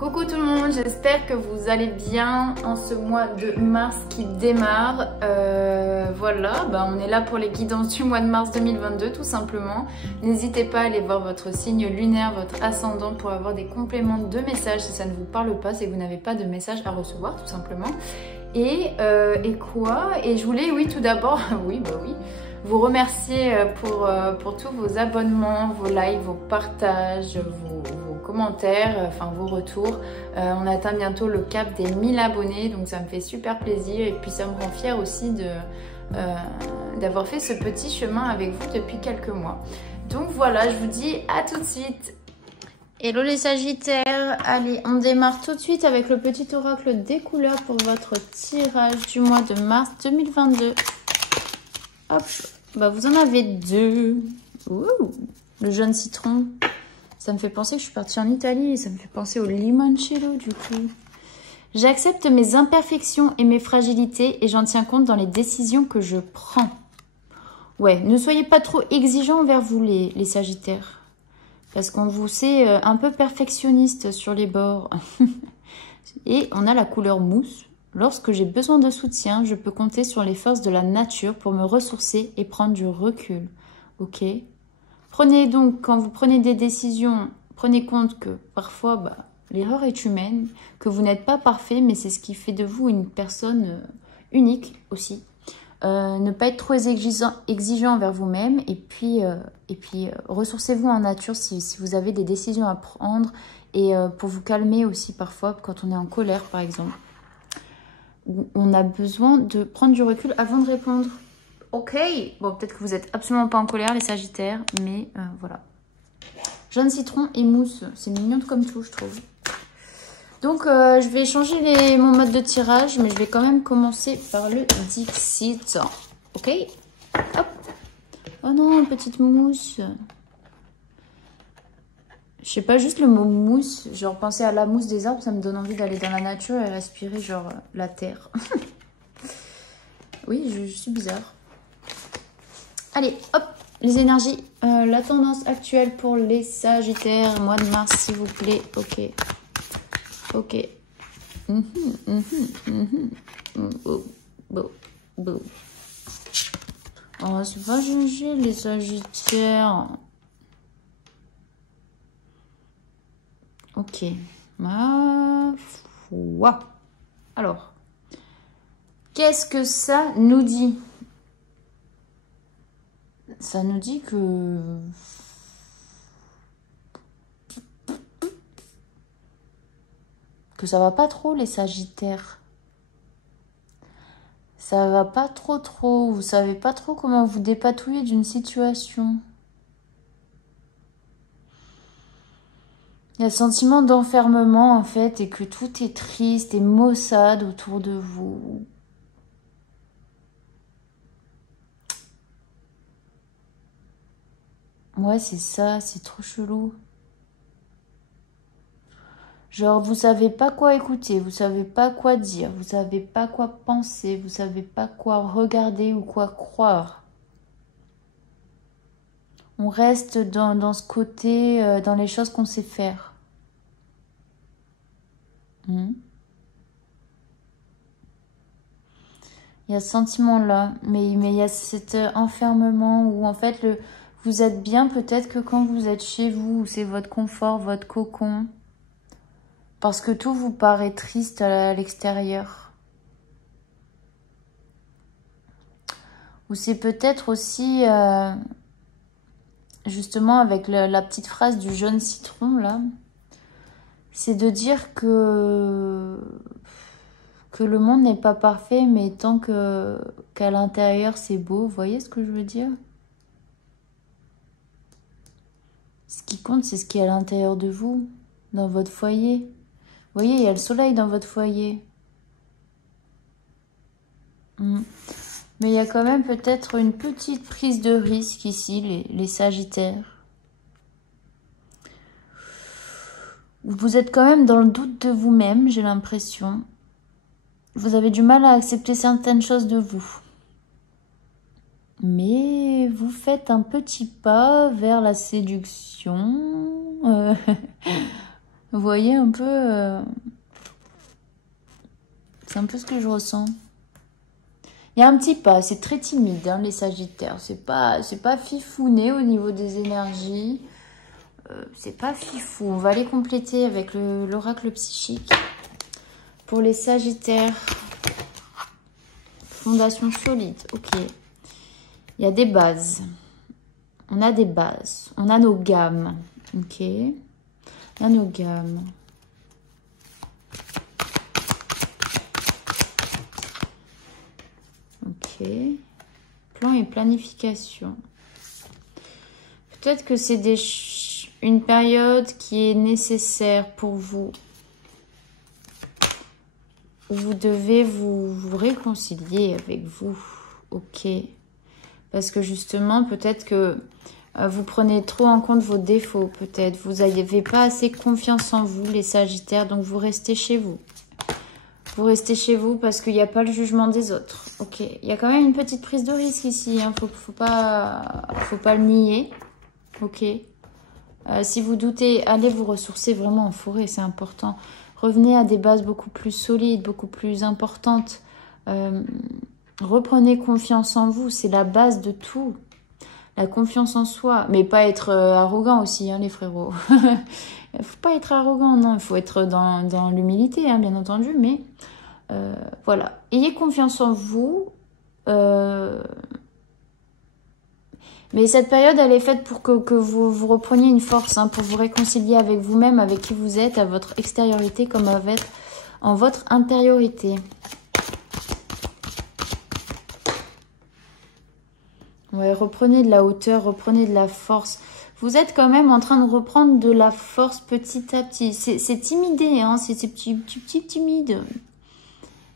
Coucou tout le monde, j'espère que vous allez bien en ce mois de mars qui démarre. Voilà, on est là pour les guidances du mois de mars 2022 tout simplement. N'hésitez pas à aller voir votre signe lunaire, votre ascendant pour avoir des compléments de messages si ça ne vous parle pas, si vous n'avez pas de message à recevoir tout simplement. Et quoi? Et je voulais, oui, tout d'abord, oui, vous remercier pour tous vos abonnements, vos likes, vos partages, vos commentaires, enfin vos retours. On atteint bientôt le cap des 1000 abonnés, donc ça me fait super plaisir et puis ça me rend fière aussi d'avoir fait ce petit chemin avec vous depuis quelques mois. Donc voilà, je vous dis à tout de suite. Hello les Sagittaires, allez on démarre tout de suite avec le petit oracle des couleurs pour votre tirage du mois de mars 2022. Hop, vous en avez deux. Ouh, le jaune citron. Ça me fait penser que je suis partie en Italie et ça me fait penser au limoncello du coup. J'accepte mes imperfections et mes fragilités et j'en tiens compte dans les décisions que je prends. Ouais, ne soyez pas trop exigeants envers vous les Sagittaires. Parce qu'on vous sait un peu perfectionniste sur les bords. Et on a la couleur mousse. Lorsque j'ai besoin de soutien, je peux compter sur les forces de la nature pour me ressourcer et prendre du recul. Ok? Prenez donc, quand vous prenez des décisions, prenez compte que parfois, l'erreur est humaine, que vous n'êtes pas parfait, mais c'est ce qui fait de vous une personne unique aussi. Ne pas être trop exigeant envers vous-même et puis ressourcez-vous en nature si vous avez des décisions à prendre et pour vous calmer aussi parfois quand on est en colère par exemple. On a besoin de prendre du recul avant de répondre. Ok, bon peut-être que vous n'êtes absolument pas en colère les Sagittaires, mais voilà. Jaune citron et mousse, c'est mignon comme tout je trouve. Donc je vais changer mon mode de tirage, mais je vais quand même commencer par le Dixit. Ok, hop. Oh non, petite mousse. Je sais pas, juste le mot mousse, genre penser à la mousse des arbres, ça me donne envie d'aller dans la nature et respirer genre la terre. Oui, je suis bizarre. Allez, hop, les énergies. La tendance actuelle pour les Sagittaires, mois de mars s'il vous plaît. Ok. Ok. Oh, c'est pas juger les Sagittaires. Ok. Ma foi. Alors, qu'est-ce que ça nous dit? Ça nous dit que ça va pas trop les Sagittaires. Ça va pas trop. Vous savez pas trop comment vous dépatouiller d'une situation. Il y a le sentiment d'enfermement en fait et que tout est triste et maussade autour de vous. Ouais, c'est ça, c'est trop chelou. Genre, vous savez pas quoi écouter, vous savez pas quoi dire, vous savez pas quoi penser, vous savez pas quoi regarder ou quoi croire. On reste dans ce côté, dans les choses qu'on sait faire. Il y a ce sentiment-là, mais il y a cet enfermement où en fait, vous êtes bien peut-être que quand vous êtes chez vous, où c'est votre confort, votre cocon. Parce que tout vous paraît triste à l'extérieur. Ou c'est peut-être aussi, justement, avec la petite phrase du jaune citron, là, c'est de dire que le monde n'est pas parfait, mais tant qu'à l'intérieur, c'est beau. Vous voyez ce que je veux dire? Ce qui compte, c'est ce qui est à l'intérieur de vous, dans votre foyer. Vous voyez, il y a le soleil dans votre foyer. Mais il y a quand même peut-être une petite prise de risque ici, les Sagittaires. Vous êtes quand même dans le doute de vous-même, j'ai l'impression. Vous avez du mal à accepter certaines choses de vous. Mais vous faites un petit pas vers la séduction. Vous voyez un peu... c'est un peu ce que je ressens. Il y a un petit pas, c'est très timide, hein, les Sagittaires. C'est pas fifouné au niveau des énergies. C'est pas fifou. On va les compléter avec l'oracle psychique. Pour les Sagittaires, fondation solide, ok. Il y a des bases. On a des bases. On a nos gammes, ok. Il y a nos gammes. Ok. Plan et planification. Peut-être que c'est une période qui est nécessaire pour vous. Où vous devez vous réconcilier avec vous. Ok. Parce que justement, peut-être que vous prenez trop en compte vos défauts. Peut-être vous n'avez pas assez confiance en vous, les Sagittaires. Donc vous restez chez vous. Vous restez chez vous parce qu'il n'y a pas le jugement des autres. Ok. Il y a quand même une petite prise de risque ici. Hein. Faut pas le nier. Ok. Si vous doutez, allez vous ressourcer vraiment en forêt. C'est important. Revenez à des bases beaucoup plus solides, beaucoup plus importantes. Reprenez confiance en vous. C'est la base de tout. La confiance en soi. Mais pas être arrogant aussi, hein, les frérots. Il ne faut pas être arrogant, non. Il faut être dans l'humilité, hein, bien entendu. Mais voilà. Ayez confiance en vous. Mais cette période, elle est faite pour que vous repreniez une force, hein, pour vous réconcilier avec vous-même, avec qui vous êtes, à votre extériorité comme en votre intériorité. Ouais, reprenez de la hauteur, reprenez de la force. Vous êtes quand même en train de reprendre de la force petit à petit. C'est timidé, hein, c'est petit timide.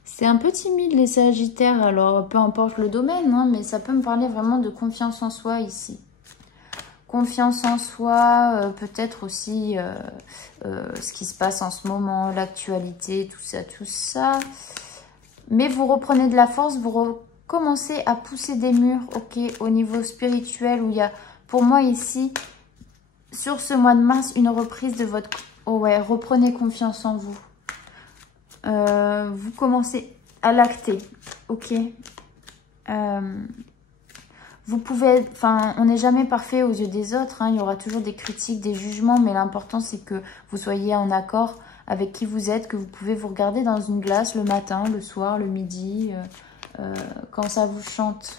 C'est un peu timide les Sagittaires, alors peu importe le domaine, hein, mais ça peut me parler vraiment de confiance en soi ici. Confiance en soi, peut-être aussi ce qui se passe en ce moment, l'actualité, tout ça. Mais vous reprenez de la force, vous recommencez à pousser des murs, ok, au niveau spirituel, où il y a, pour moi ici, sur ce mois de mars, une reprise de votre... Oh ouais, reprenez confiance en vous. Vous commencez à l'acter, ok. Vous pouvez, enfin, on n'est jamais parfait aux yeux des autres, hein, il y aura toujours des critiques, des jugements, mais l'important c'est que vous soyez en accord avec qui vous êtes, que vous pouvez vous regarder dans une glace le matin, le soir, le midi, quand ça vous chante.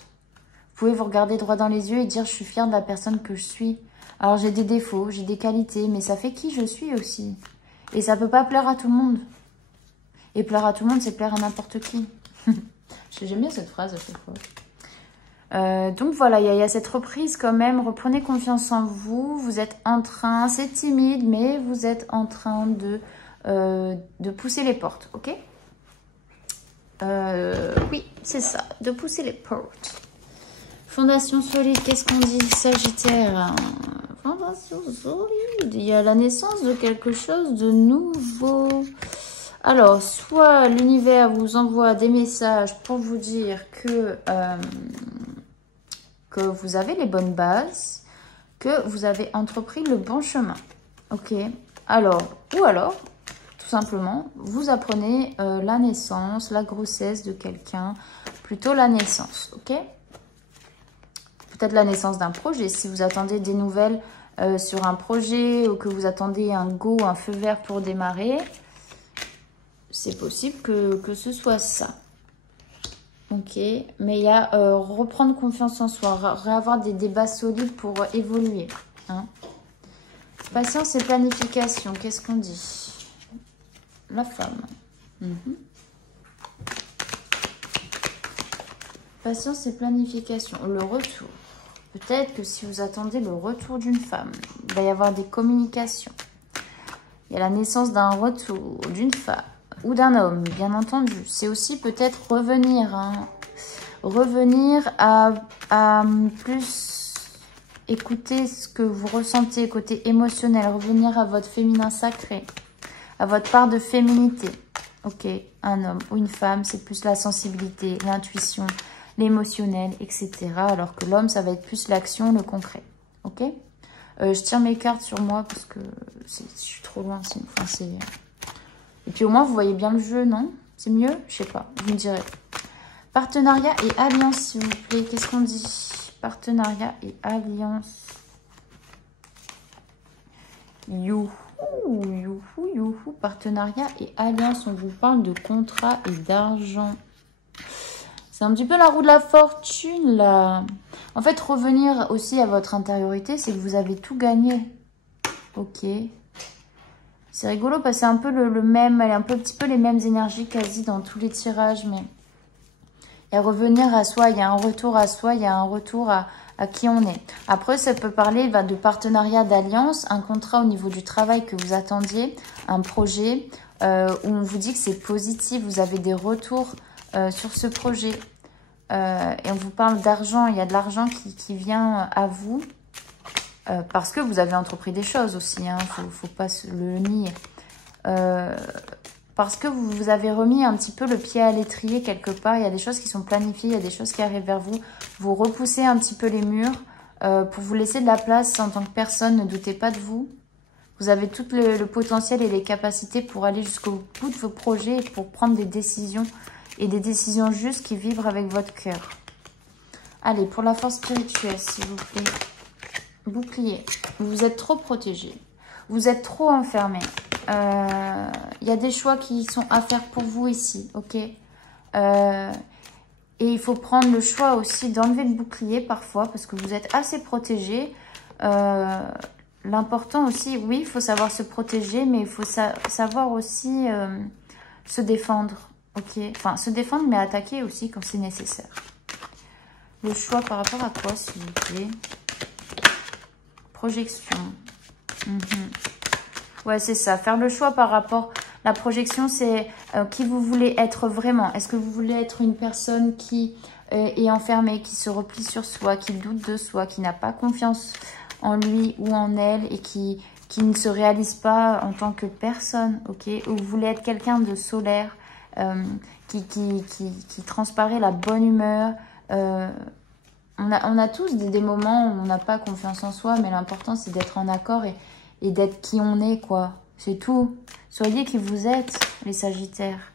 Vous pouvez vous regarder droit dans les yeux et dire je suis fière de la personne que je suis. Alors j'ai des défauts, j'ai des qualités, mais ça fait qui je suis aussi. Et ça peut pas plaire à tout le monde. Et plaire à tout le monde, c'est plaire à n'importe qui. J'aime bien cette phrase à chaque fois. Donc voilà, il y a cette reprise quand même. Reprenez confiance en vous. Vous êtes en train, c'est timide, mais vous êtes en train de pousser les portes, ok? Oui, c'est ça, de pousser les portes. Fondation solide, qu'est-ce qu'on dit, Sagittaire? Fondation solide, il y a la naissance de quelque chose de nouveau. Alors, soit l'univers vous envoie des messages pour vous dire que vous avez les bonnes bases, que vous avez entrepris le bon chemin. Ok. Alors, ou alors, tout simplement, vous apprenez la naissance, la grossesse de quelqu'un, plutôt la naissance. Ok. Peut-être la naissance d'un projet, si vous attendez des nouvelles sur un projet ou que vous attendez un go, un feu vert pour démarrer. C'est possible que ce soit ça. Ok. Mais il y a reprendre confiance en soi. Réavoir des débats solides pour évoluer. Hein. Patience et planification. Qu'est-ce qu'on dit? La femme. Patience et planification. Le retour. Peut-être que si vous attendez le retour d'une femme, il va y avoir des communications. Il y a la naissance d'un retour d'une femme. Ou d'un homme, bien entendu. C'est aussi peut-être revenir. Hein. Revenir à plus écouter ce que vous ressentez côté émotionnel. Revenir à votre féminin sacré. À votre part de féminité. Ok, un homme ou une femme, c'est plus la sensibilité, l'intuition, l'émotionnel, etc. Alors que l'homme, ça va être plus l'action, le concret. Ok. Je tire mes cartes sur moi parce que je suis trop loin. Et puis au moins, vous voyez bien le jeu, non? C'est mieux? Je sais pas, vous me direz. Partenariat et alliance, s'il vous plaît. Qu'est-ce qu'on dit? Partenariat et alliance. Youhou, youhou, youhou. Partenariat et alliance. On vous parle de contrat et d'argent. C'est un petit peu la roue de la fortune, là. En fait, revenir aussi à votre intériorité, c'est que vous avez tout gagné. Ok. C'est rigolo parce que c'est un peu le même, elle est un petit peu les mêmes énergies quasi dans tous les tirages, mais il y a revenir à soi, il y a un retour à soi, il y a un retour à qui on est. Après, ça peut parler de partenariat, d'alliance, un contrat au niveau du travail que vous attendiez, un projet où on vous dit que c'est positif, vous avez des retours sur ce projet. Et on vous parle d'argent, il y a de l'argent qui vient à vous parce que vous avez entrepris des choses aussi, hein, faut pas le nier. Parce que vous avez remis un petit peu le pied à l'étrier quelque part, il y a des choses qui sont planifiées, il y a des choses qui arrivent vers vous. Vous repoussez un petit peu les murs pour vous laisser de la place en tant que personne, ne doutez pas de vous. Vous avez tout le potentiel et les capacités pour aller jusqu'au bout de vos projets et pour prendre des décisions. Et des décisions justes qui vibrent avec votre cœur. Allez, pour la force spirituelle, s'il vous plaît. Bouclier. Vous êtes trop protégé. Vous êtes trop enfermé. Il y a des choix qui sont à faire pour vous ici, ok? Et il faut prendre le choix aussi d'enlever le bouclier parfois parce que vous êtes assez protégé. L'important aussi, oui, il faut savoir se protéger, mais il faut savoir aussi se défendre. Ok, enfin se défendre mais attaquer aussi quand c'est nécessaire. Le choix par rapport à quoi, s'il vous plaît? Projection. Ouais, c'est ça. Faire le choix par rapport... La projection, c'est qui vous voulez être vraiment. Est-ce que vous voulez être une personne qui est enfermée, qui se replie sur soi, qui doute de soi, qui n'a pas confiance en lui ou en elle et qui ne se réalise pas en tant que personne, ok? Ou vous voulez être quelqu'un de solaire, qui transparaît la bonne humeur. On a tous des moments où on n'a pas confiance en soi, mais l'important c'est d'être en accord et d'être qui on est, quoi. C'est tout. Soyez qui vous êtes, les Sagittaires.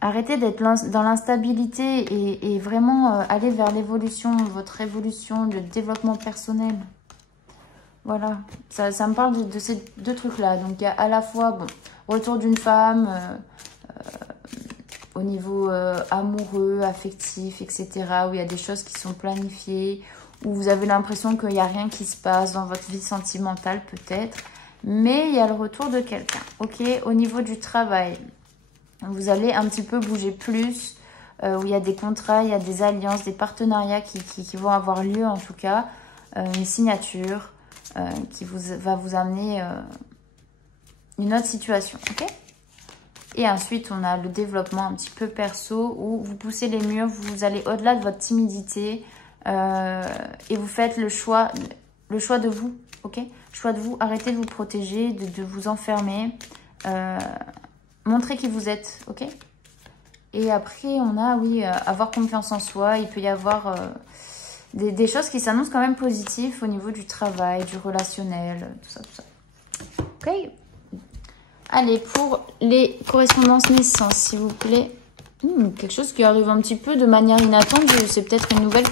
Arrêtez d'être dans l'instabilité et vraiment aller vers l'évolution, votre évolution, le développement personnel. Voilà, ça me parle de ces deux trucs-là. Donc il y a à la fois, bon, retour d'une femme... au niveau amoureux, affectif, etc. Où il y a des choses qui sont planifiées, où vous avez l'impression qu'il n'y a rien qui se passe dans votre vie sentimentale peut-être. Mais il y a le retour de quelqu'un. Ok, au niveau du travail, vous allez un petit peu bouger plus, où il y a des contrats, il y a des alliances, des partenariats qui vont avoir lieu en tout cas. Une signature qui va vous amener une autre situation. Ok ? Et ensuite, on a le développement un petit peu perso où vous poussez les murs, vous allez au-delà de votre timidité et vous faites le choix de vous, ok? Choix de vous, arrêtez de vous protéger, de vous enfermer, montrez qui vous êtes, ok? Et après, on a, oui, avoir confiance en soi, il peut y avoir des choses qui s'annoncent quand même positives au niveau du travail, du relationnel, tout ça, ok? Allez, pour les correspondances naissance, s'il vous plaît. Quelque chose qui arrive un petit peu de manière inattendue. C'est peut-être une nouvelle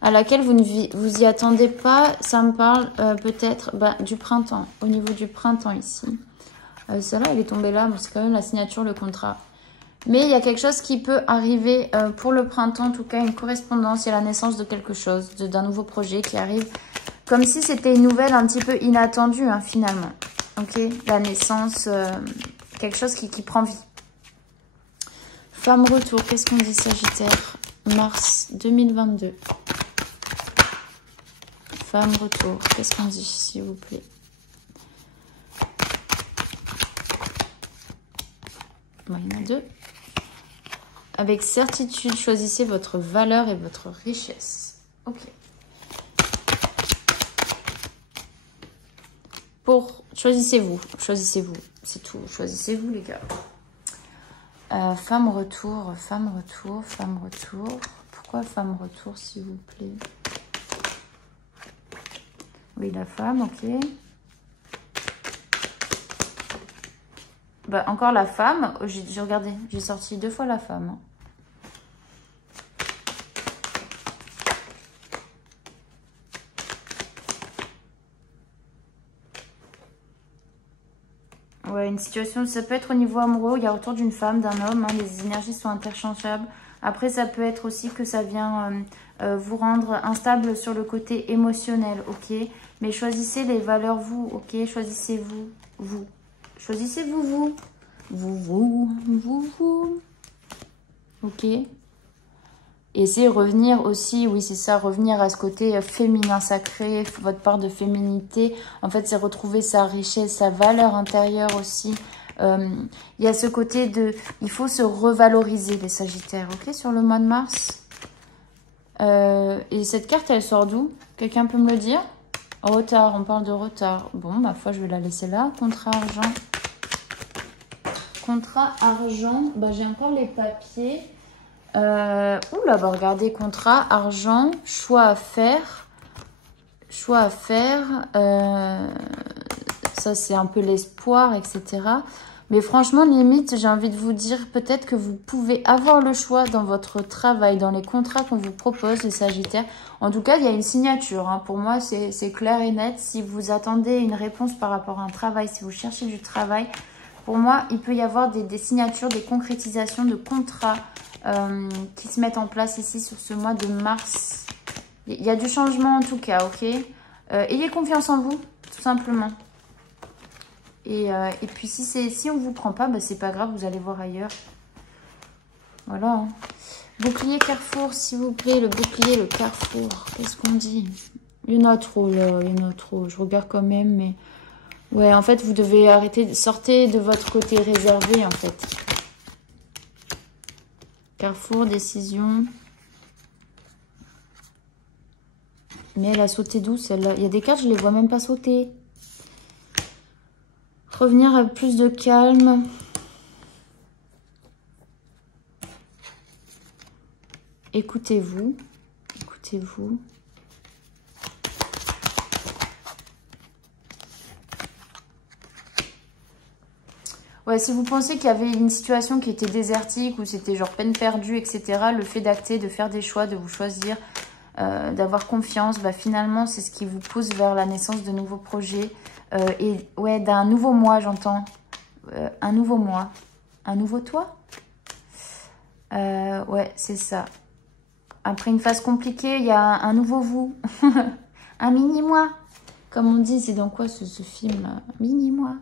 à laquelle vous ne vous y attendez pas. Ça me parle peut-être du printemps. Au niveau du printemps ici. Celle-là, elle est tombée là. Bon, c'est quand même la signature, le contrat. Mais il y a quelque chose qui peut arriver pour le printemps. En tout cas, une correspondance. Il y a la naissance de quelque chose, d'un nouveau projet qui arrive. Comme si c'était une nouvelle un petit peu inattendue, hein, finalement. Ok, la naissance, quelque chose qui prend vie. Femme retour, qu'est-ce qu'on dit Sagittaire? Mars 2022. Femme retour, qu'est-ce qu'on dit s'il vous plaît? Bon, il y en a deux. Avec certitude, choisissez votre valeur et votre richesse. Ok. Choisissez-vous, c'est tout. Choisissez-vous les gars. Femme retour. Pourquoi femme retour s'il vous plaît? Oui, la femme, ok. Bah, encore la femme. J'ai regardé, j'ai sorti 2 fois la femme. Hein. Ouais, une situation, ça peut être au niveau amoureux, il y a autour d'une femme, d'un homme, hein, les énergies sont interchangeables. Après, ça peut être aussi que ça vient vous rendre instable sur le côté émotionnel, ok? Mais choisissez les valeurs vous, ok? Choisissez-vous, vous. Choisissez-vous, vous. Vous. Ok? Et c'est revenir aussi, oui c'est ça, revenir à ce côté féminin sacré, votre part de féminité. En fait, c'est retrouver sa richesse, sa valeur intérieure aussi. Il y a ce côté de... Il faut se revaloriser les Sagittaires, ok, sur le mois de mars. Et cette carte, elle sort d'où? Quelqu'un peut me le dire? Retard, on parle de retard. Bon, ma foi, je vais la laisser là. Contrat argent. Contrat argent, bah, j'ai encore les papiers. Oula, bah regardez, contrat, argent, choix à faire. Choix à faire. Ça, c'est un peu l'espoir, etc. Mais franchement, limite, j'ai envie de vous dire peut-être que vous pouvez avoir le choix dans votre travail, dans les contrats qu'on vous propose, les Sagittaires. En tout cas, il y a une signature. Hein. Pour moi, c'est clair et net. Si vous attendez une réponse par rapport à un travail, si vous cherchez du travail, pour moi, il peut y avoir des signatures, des concrétisations de contrats qui se mettent en place ici sur ce mois de mars. Il y a du changement en tout cas, ok? Ayez confiance en vous, tout simplement. Et puis si on ne vous prend pas, bah, c'est pas grave, vous allez voir ailleurs. Voilà. Hein. Bouclier Carrefour, s'il vous plaît, le bouclier, le Carrefour. Qu'est-ce qu'on dit? Il y en a trop là, il y en a trop. Je regarde quand même, mais... Ouais, en fait, vous devez arrêter, sortez de votre côté réservé, en fait. Carrefour, décision. Mais elle a sauté d'où, celle-là? Il y a des cartes, je ne les vois même pas sauter. Revenir avec plus de calme. Écoutez-vous. Écoutez-vous. Ouais, si vous pensez qu'il y avait une situation qui était désertique ou c'était genre peine perdue, etc., le fait d'acter, de faire des choix, de vous choisir, d'avoir confiance, bah, finalement, c'est ce qui vous pousse vers la naissance de nouveaux projets. Et ouais, d'un nouveau moi, j'entends. Un nouveau moi. Un nouveau toi? Ouais, c'est ça. Après une phase compliquée, il y a un nouveau vous. Un mini-moi. Comme on dit, c'est dans quoi ce film-là? Mini-moi.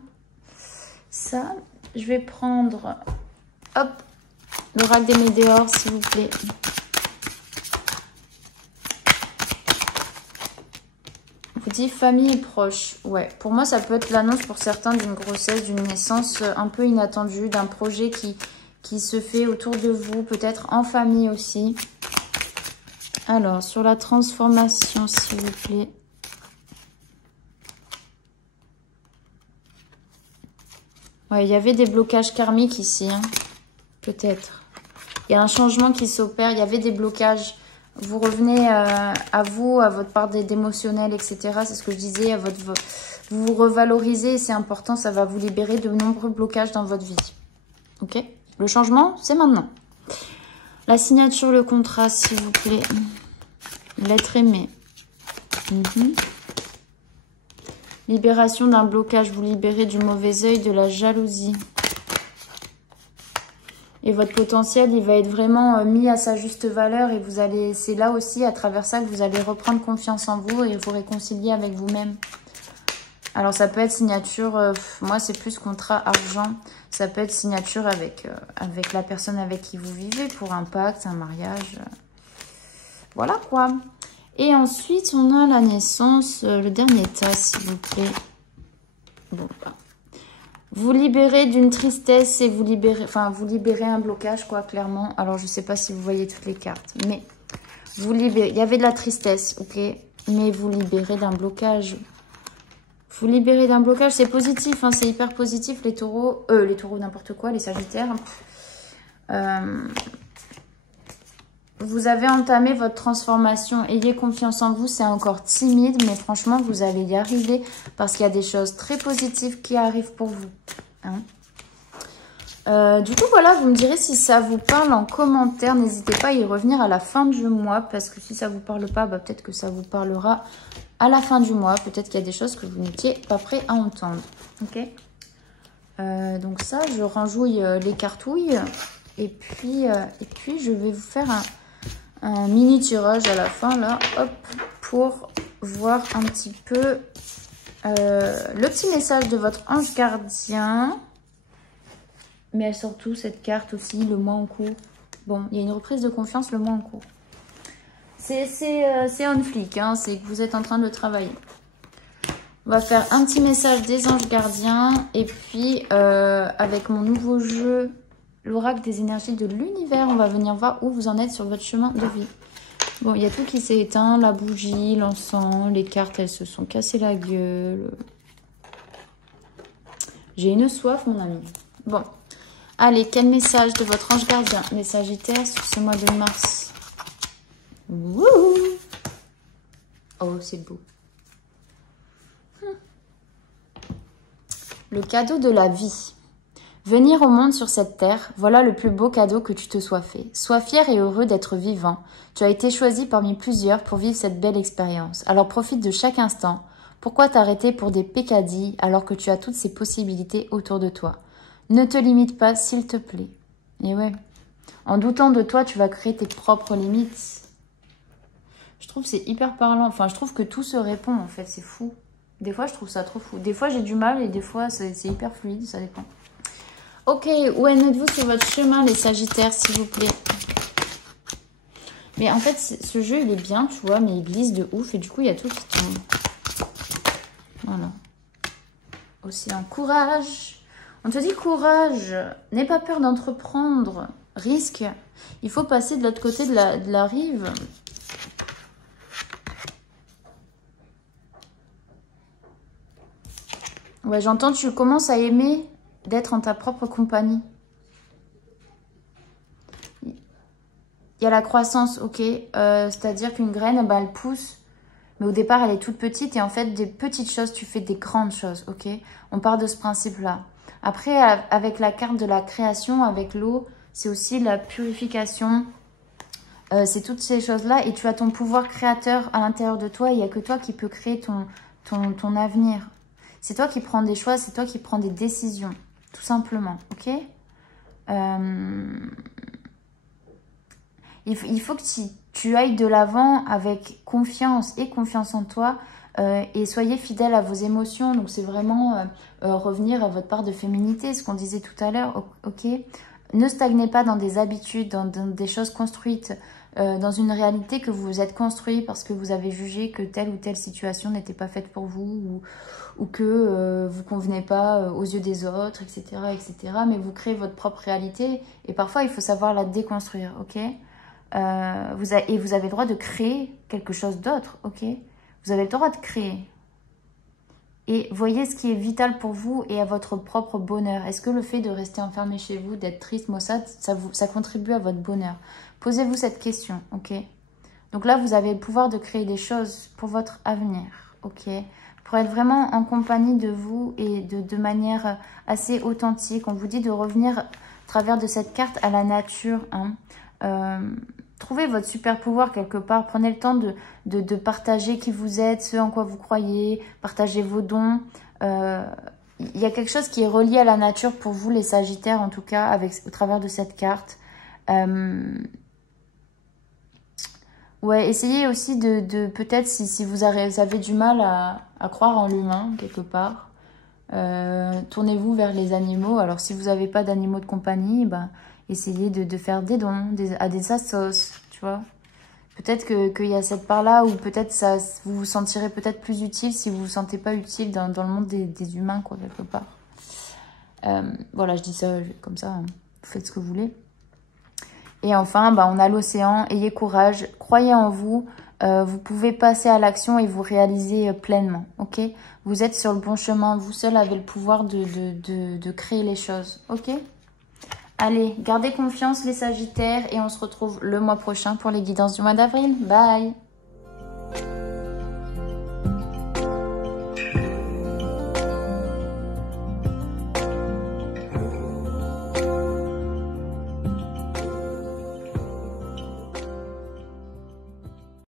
Ça, je vais prendre, hop, l'oracle des météores, s'il vous plaît. Vous dit famille et proche. Ouais, pour moi, ça peut être l'annonce pour certains d'une grossesse, d'une naissance un peu inattendue, d'un projet qui se fait autour de vous, peut-être en famille aussi. Alors, sur la transformation, s'il vous plaît. Ouais, il y avait des blocages karmiques ici, hein. Peut-être. Il y a un changement qui s'opère, il y avait des blocages. Vous revenez à vous, à votre part d'émotionnel, etc. C'est ce que je disais, vous vous revalorisez, c'est important, ça va vous libérer de nombreux blocages dans votre vie. Ok? Le changement, c'est maintenant. La signature, le contrat, s'il vous plaît. L'être aimé. Libération d'un blocage, vous libérez du mauvais œil, de la jalousie. Et votre potentiel, il va être vraiment mis à sa juste valeur et vous allez, c'est là aussi à travers ça que vous allez reprendre confiance en vous et vous réconcilier avec vous-même. Alors ça peut être signature, moi c'est plus contrat argent, ça peut être signature avec la personne avec qui vous vivez pour un pacte, un mariage, voilà quoi. Et ensuite on a la naissance, le dernier tas s'il vous plaît. Bon, bah. Vous libérez d'une tristesse et vous libérez un blocage, quoi, clairement. Alors, je ne sais pas si vous voyez toutes les cartes, mais vous libérez. Il y avait de la tristesse, ok, mais vous libérez d'un blocage. Vous libérez d'un blocage, c'est positif, hein, c'est hyper positif, les taureaux, n'importe quoi, les sagittaires. vous avez entamé votre transformation. Ayez confiance en vous, c'est encore timide, mais franchement, vous allez y arriver parce qu'il y a des choses très positives qui arrivent pour vous. Hein. Du coup, voilà, vous me direz si ça vous parle en commentaire. N'hésitez pas à y revenir à la fin du mois parce que si ça ne vous parle pas, bah, peut-être que ça vous parlera à la fin du mois. Peut-être qu'il y a des choses que vous n'étiez pas prêt à entendre. Ok. Donc ça, je renjouille les cartouilles. Et puis, je vais vous faire un mini tirage à la fin, là, hop, pour voir un petit peu le petit message de votre ange gardien. Mais surtout, cette carte aussi, le mois en cours. Bon, il y a une reprise de confiance, le mois en cours. C'est on flic, hein, c'est que vous êtes en train de travailler. On va faire un petit message des anges gardiens. Et puis, avec mon nouveau jeu, l'oracle des énergies de l'univers, on va venir voir où vous en êtes sur votre chemin de vie. Bon, il y a tout qui s'est éteint, la bougie, l'encens, les cartes, elles se sont cassées la gueule. J'ai une soif, mon ami. Bon. Allez, quel message de votre ange gardien, mes Sagittaires, sur ce mois de mars? Wouhou! Oh, c'est beau. Le cadeau de la vie. Venir au monde sur cette terre, voilà le plus beau cadeau que tu te sois fait. Sois fier et heureux d'être vivant. Tu as été choisi parmi plusieurs pour vivre cette belle expérience. Alors profite de chaque instant. Pourquoi t'arrêter pour des pécadilles alors que tu as toutes ces possibilités autour de toi? Ne te limite pas, s'il te plaît. Et ouais, en doutant de toi, tu vas créer tes propres limites. Je trouve que c'est hyper parlant. Enfin, je trouve que tout se répond, en fait. C'est fou. Des fois, je trouve ça trop fou. Des fois, j'ai du mal et des fois, c'est hyper fluide. Ça dépend. Ok, où en êtes-vous sur votre chemin, les Sagittaires, s'il vous plaît? Mais en fait, ce jeu, il est bien, tu vois, mais il glisse de ouf. Et du coup, il y a tout qui tombe. Voilà. Océan, courage. On te dit courage, n'aie pas peur d'entreprendre, risque. Il faut passer de l'autre côté de la rive. Ouais, j'entends, tu commences à aimer d'être en ta propre compagnie. Il y a la croissance, ok. C'est-à-dire qu'une graine, bah, elle pousse. Mais au départ, elle est toute petite. Et en fait, des petites choses, tu fais des grandes choses, ok. On part de ce principe-là. Après, avec la carte de la création, avec l'eau, c'est aussi la purification. C'est toutes ces choses-là. Et tu as ton pouvoir créateur à l'intérieur de toi. Il n'y a que toi qui peux créer ton avenir. C'est toi qui prends des choix, c'est toi qui prends des décisions. Tout simplement, ok. Il faut que tu ailles de l'avant avec confiance et confiance en toi. Et soyez fidèle à vos émotions. Donc, c'est vraiment revenir à votre part de féminité, ce qu'on disait tout à l'heure. Ok. Ne stagnez pas dans des habitudes, dans des choses construites, dans une réalité que vous vous êtes construit parce que vous avez jugé que telle ou telle situation n'était pas faite pour vous ou que vous ne convenez pas aux yeux des autres, etc., etc. Mais vous créez votre propre réalité et parfois, il faut savoir la déconstruire. Ok. Et vous avez le droit de créer quelque chose d'autre. Ok. Vous avez le droit de créer. Et voyez ce qui est vital pour vous et à votre propre bonheur. Est-ce que le fait de rester enfermé chez vous, d'être triste, maussade, ça contribue à votre bonheur? Posez-vous cette question, ok? Donc là, vous avez le pouvoir de créer des choses pour votre avenir, ok? Pour être vraiment en compagnie de vous et de manière assez authentique. On vous dit de revenir à travers de cette carte à la nature, hein. Trouvez votre super pouvoir quelque part. Prenez le temps de partager qui vous êtes, ce en quoi vous croyez. Partagez vos dons. Il y a quelque chose qui est relié à la nature pour vous, les Sagittaires, en tout cas, au travers de cette carte. Ouais, essayez aussi de peut-être, si vous avez du mal à croire en l'humain, quelque part, tournez-vous vers les animaux. Alors, si vous n'avez pas d'animaux de compagnie, bah, essayez de faire des dons à des assos, tu vois. Peut-être qu'il y a cette part-là où peut-être vous vous sentirez peut-être plus utile si vous ne vous sentez pas utile dans le monde des humains, quoi, quelque part. Voilà, je dis ça comme ça, hein. Vous faites ce que vous voulez. Et enfin, bah, on a l'océan. Ayez courage, croyez en vous. Vous pouvez passer à l'action et vous réaliser pleinement, ok? Vous êtes sur le bon chemin. Vous seul avez le pouvoir de créer les choses, ok? Allez, gardez confiance les Sagittaires et on se retrouve le mois prochain pour les guidances du mois d'avril. Bye!